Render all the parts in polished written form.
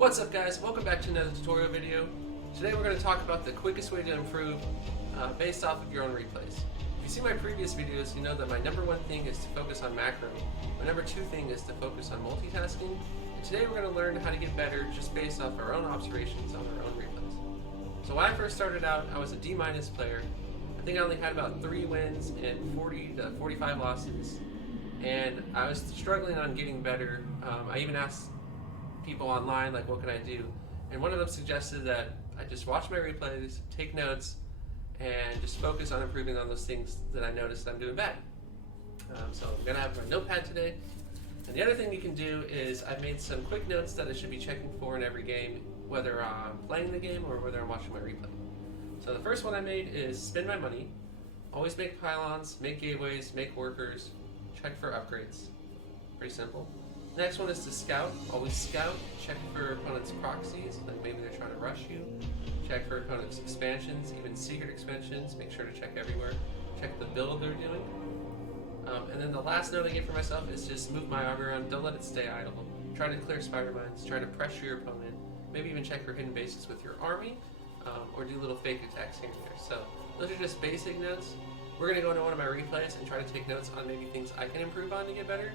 What's up guys, welcome back to another tutorial video. Today we're going to talk about the quickest way to improve based off of your own replays. If you see my previous videos, you know that my number one thing is to focus on macro. My number two thing is to focus on multitasking. And today we're going to learn how to get better just based off our own observations on our own replays. So when I first started out, I was a D- player. I think I only had about 3 wins and 40 to 45 losses. And I was struggling on getting better. I even asked people online, like, what can I do? And one of them suggested that I just watch my replays, take notes, and just focus on improving on those things that I noticed I'm doing bad. So I'm going to have my notepad today. And the other thing you can do is I've made some quick notes that I should be checking for in every game, whether I'm playing the game or whether I'm watching my replay. So the first one I made is spend my money. Always make pylons, make gateways, make workers, check for upgrades. Pretty simple. Next one is to scout. Always scout. Check for opponents' proxies, like maybe they're trying to rush you. Check for opponents' expansions, even secret expansions. Make sure to check everywhere. Check the build they're doing. And then the last note I give for myself is just move my army around. Don't let it stay idle. Try to clear spider mines. Try to pressure your opponent. Maybe even check for hidden bases with your army, or do little fake attacks here and there. So those are just basic notes. We're going to go into one of my replays and try to take notes on maybe things I can improve on to get better.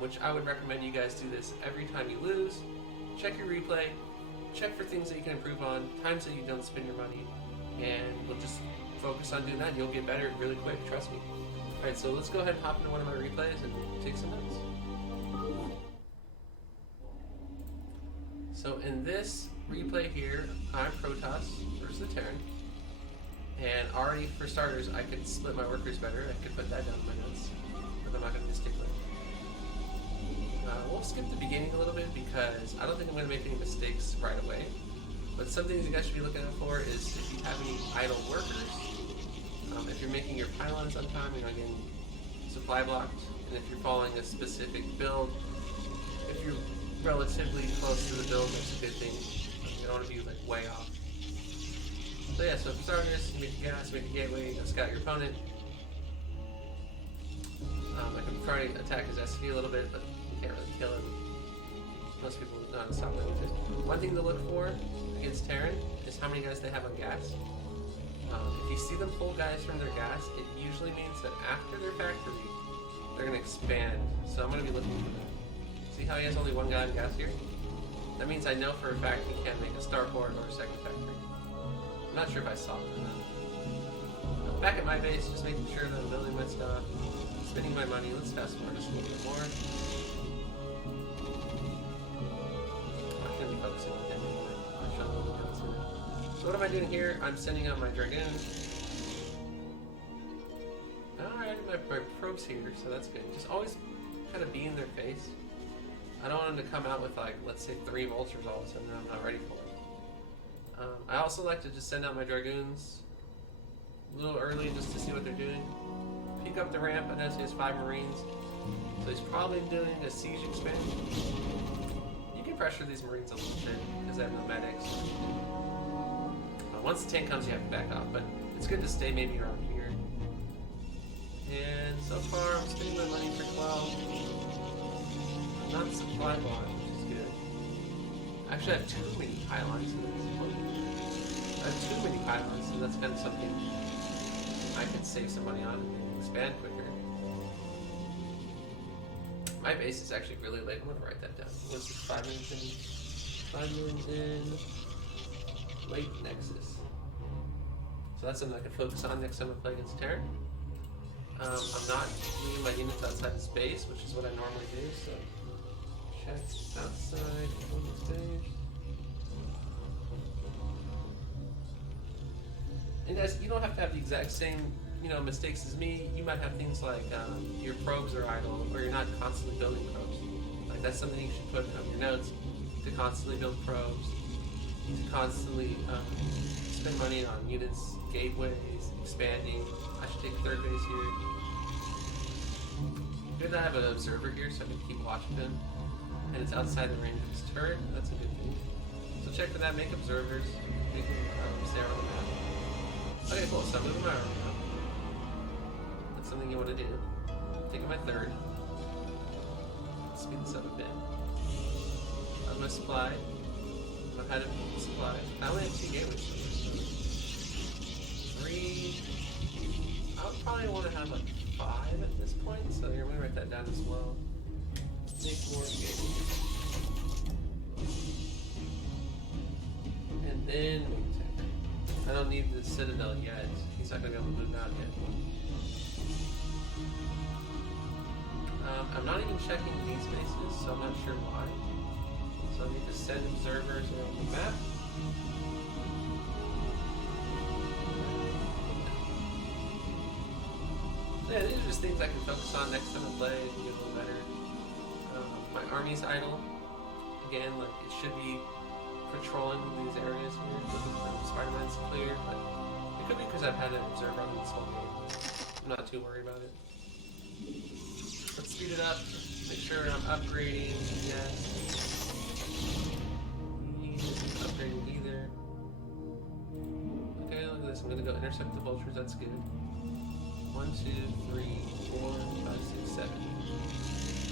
Which I would recommend you guys do this every time you lose. Check your replay, check for things that you can improve on, times that you don't spend your money, and we'll just focus on doing that and you'll get better really quick, trust me. Alright, so let's go ahead and hop into one of my replays and take some notes. So in this replay here, I'm Protoss versus the Terran. And already for starters, I could split my workers better. I could put that down in my notes, but I'm not going to gesticulate. We'll skip the beginning a little bit because I don't think I'm going to make any mistakes right away. But some things you guys should be looking out for is if you have any idle workers, if you're making your pylons on time, you're not getting supply blocked, and if you're following a specific build, if you're relatively close to the build, that's a good thing. You don't want to be like way off. So yeah, so for starters, you make a gas, make a gateway, you scout your opponent. I can try to attack his SC a little bit, but you can't really kill him. Most people know how to stop it. One thing to look for against Terran is how many guys they have on gas. If you see them pull guys from their gas, it usually means that after their factory, they're going to expand. So I'm going to be looking for that. See how he has only one guy on gas here? That means I know for a fact he can't make a starport or a second factory. I'm not sure if I saw it or not. Back at my base, just making sure that I'm building my stuff. Spending my money. Let's fast forward just a little bit more. I shouldn't be focusing on him anyway. I should have looked down sooner. So what am I doing here? I'm sending out my dragoons. Alright, my probes here, so that's good. Just always kind of be in their face. I don't want them to come out with, like, let's say 3 vultures all of a sudden and I'm not ready for it. I also like to just send out my dragoons a little early just to see what they're doing. Pick up the ramp. I notice he has 5 Marines, so he's probably doing a siege expansion. You can pressure these Marines a little bit because they have no medics. Once the tank comes, you have to back off, but it's good to stay maybe around here. And so far, I'm spending my money for 12. I'm not supply blocked, which is good. Actually, I have too many pylons in this one. I have too many pylons, and that's kind of something I could save some money on. Expand quicker. My base is actually really late. I'm gonna write that down. What's this? 5 minutes in. 5 minutes in. Late Nexus. So that's something I can focus on next time I play against Terran. I'm not leaving my units outside the space, which is what I normally do. So check outside opponent's base. And guys, you don't have to have the exact same mistakes as me. You might have things like your probes are idle, or you're not constantly building probes. Like that's something you should put on your notes, to constantly build probes, to constantly spend money on units, gateways, expanding. I should take 3rd base here. Good that I have an observer here so I can keep watching him, and it's outside the range of his turret. That's a good thing. So check for that, make observers, make them stay on the map. Okay, cool, so I'm moving my army now. Something you want to do. Taking my 3rd. Speed this up a bit. On my supply. ahead of supplies. I only have 2 gateways. 3. I would probably want to have like 5 at this point, so you're going to write that down as well. Make more gateways. And then I don't need the Citadel yet. He's not going to be able to move out yet. I'm not even checking these bases, so I'm not sure why. So I need to send observers around the map. Yeah, these are just things I can focus on next time I play and get a little better. My army's idle. Again, like it should be patrolling these areas here, looking for Spider-Man's clear, but it could be because I've had an observer on this whole game. I'm not too worried about it. Let's speed it up. Make sure I'm upgrading. Yes. Upgrading either. Okay, look at this. I'm gonna go intersect the vultures. That's good. 1, 2, 3, 4, 5, 6, 7.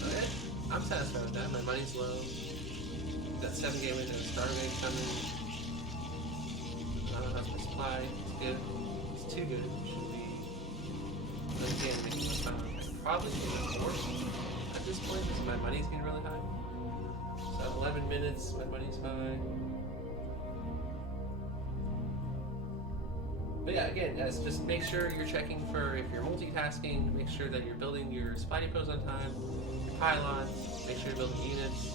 Okay, I'm satisfied with that. My money's low. Got 7 gameways and a Stargate coming. That's my supply. It's good. It's too good. It should be. Again, making my power. Probably should have more at this point because my money's getting really high. So I have 11 minutes. My money's high. But yeah, again, guys, just make sure you're checking for if you're multitasking. Make sure that you're building your supply depots on time. Your pylons. Make sure you're building units.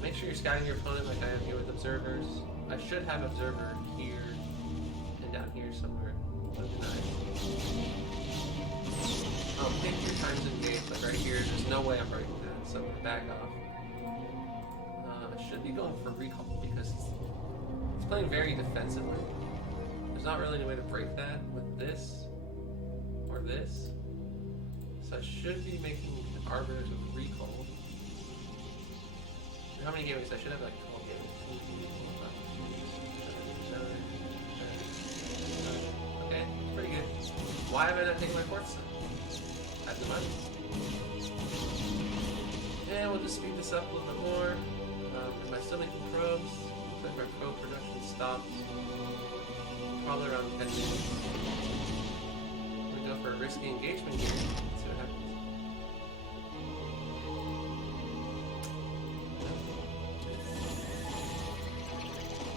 Make sure you're scouting your opponent like I am here with observers. I should have observer here and down here somewhere. Pick your times engaged, like right here. There's no way I'm breaking that, so I'm gonna back off. I should be going for recall because it's playing very defensively. There's not really any way to break that with this or this. So I should be making arbiters with recall. How many gameways? I should have like 12 gameways. Okay, pretty good. Why have I not taken my fourth set? I have the money. And we'll just speed this up a little bit more. Am I still making probes? Looks like my probe production stopped. Probably around 10 minutes. I'm gonna go for a risky engagement here. Let's see what happens.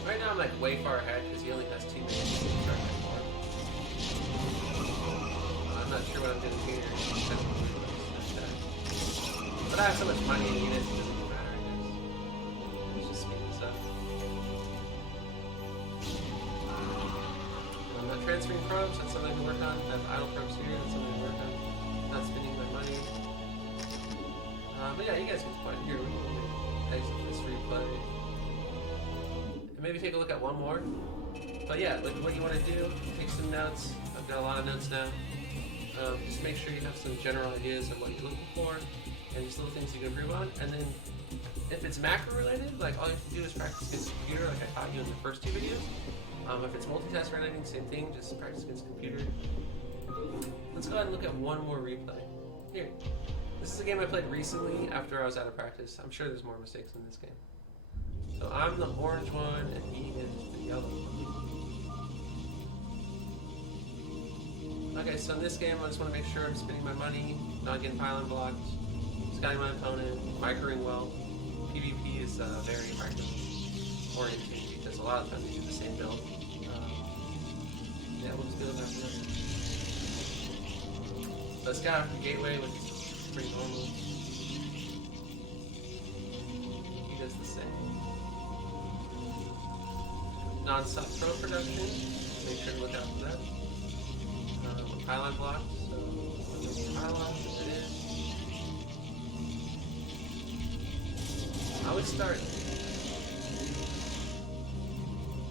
Right now I'm like way far ahead because he only has 2 minutes to start my farm. I'm not sure what I'm doing here. But I have so much money in units, it doesn't matter, I guess. Let's just speed this up. I'm not transferring probes, that's something to work on. I have idle probes here, that's something to work on. Not spending my money. But yeah, you guys get the point. Here, we can exit this replay. Maybe take a look at one more. But yeah, like what you want to do, take some notes. I've got a lot of notes now. Just make sure you have some general ideas of what you're looking for and just little things you can improve on. And then if it's macro related, like all you have to do is practice against the computer like I taught you in the first 2 videos. If it's multitask related, same thing, just practice against the computer. Let's go ahead and look at one more replay. Here. This is a game I played recently after I was out of practice. I'm sure there's more mistakes in this game. So I'm the orange one, and he is the yellow one. Okay, so in this game, I just want to make sure I'm spending my money, not getting pylon blocked, scouting my opponent, microing well. PvP is very micro-oriented because a lot of times you do the same build. Yeah, we'll just build after that. Let's scout after the gateway, which is pretty normal. He does the same. Non-stop pro production. Make sure to look out for that. Pylon block. So pylon, if it is. I would start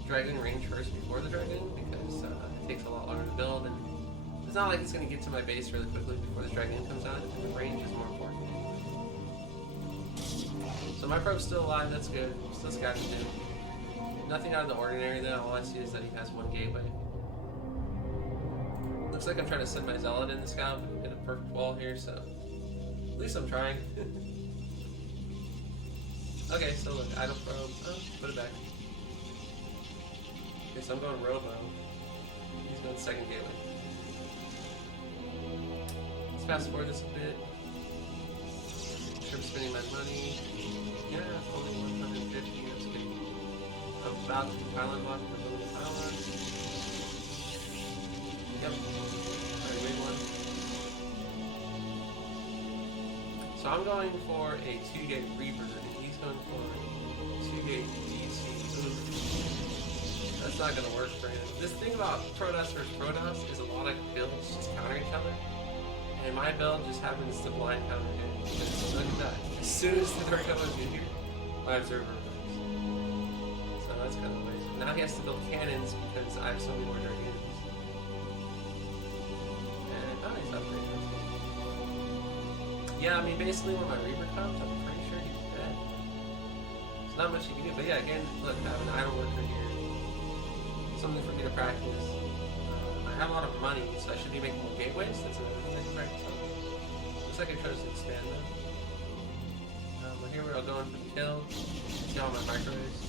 dragon range first before the dragon because it takes a lot longer to build, and it's not like it's going to get to my base really quickly before the dragon comes out. And the range is more important. So my probe's still alive. That's good. Still scouting him. Nothing out of the ordinary though, all I see is that he has 1 gateway. Looks like I'm trying to send my zealot in the scout, but get a perfect wall here, so at least I'm trying. Okay, so look, idle probe. Oh, put it back. Okay, so I'm going Robo. He's going second gateway. Let's fast forward this a bit. Make sure I'm spending my money. Yeah, only 150. That's good. I'm about to pylon block for the pylon. Yep. Alright, wait one. So I'm going for a 2-gate Reaper, and he's going for a 2-gate DC. Oof. That's not going to work for him. This thing about Protoss versus Protoss is a lot of builds just counter each other. And my build just happens to blind counter him. Because look at that. As soon as the Dark Elbows get here, my observer attacks. So that's kind of waste. Now he has to build cannons because I have so many more Dragoons. And oh, he's upgrading. Yeah, I mean, basically when my Reaper comes, I'm pretty sure he's dead. There's not much you can do. But yeah, again, look, I have an idle worker here. Something for me to practice. I have a lot of money, so I should be making more gateways. That's another thing I can practice on. Looks like I chose to expand them. But here we're all going for the kill. See all my microwaves.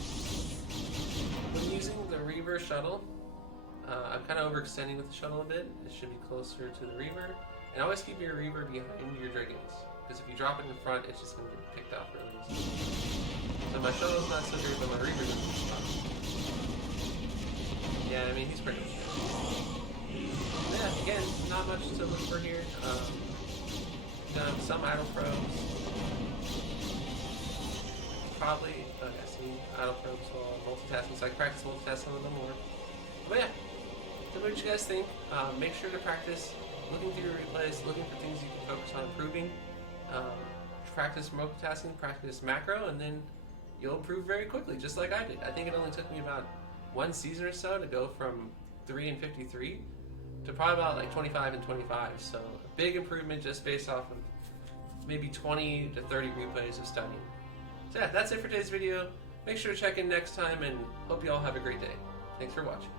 When using the Reaver shuttle, I'm kind of overextending with the shuttle a bit. It should be closer to the Reaver. And always keep your Reaver behind your Dragoons. Because if you drop it in front, it's just going to get picked off really easy. So my shuttle's not so good, but my Reaver doesn't stop. Yeah, I mean, he's pretty much good. Yeah, again, not much to look for here. Done some idle probes. Probably, okay, see, idle probes while multitasking, so I can practice multitasking a little more. But yeah, so what you guys think? Make sure to practice looking through your replays, looking for things you can focus on improving. Practice multitasking, practice macro, and then you'll improve very quickly, just like I did. I think it only took me about 1 season or so to go from 3 and 53 to probably about like 25 and 25. So a big improvement just based off of maybe 20 to 30 replays of studying. So yeah, that's it for today's video. Make sure to check in next time and hope you all have a great day. Thanks for watching.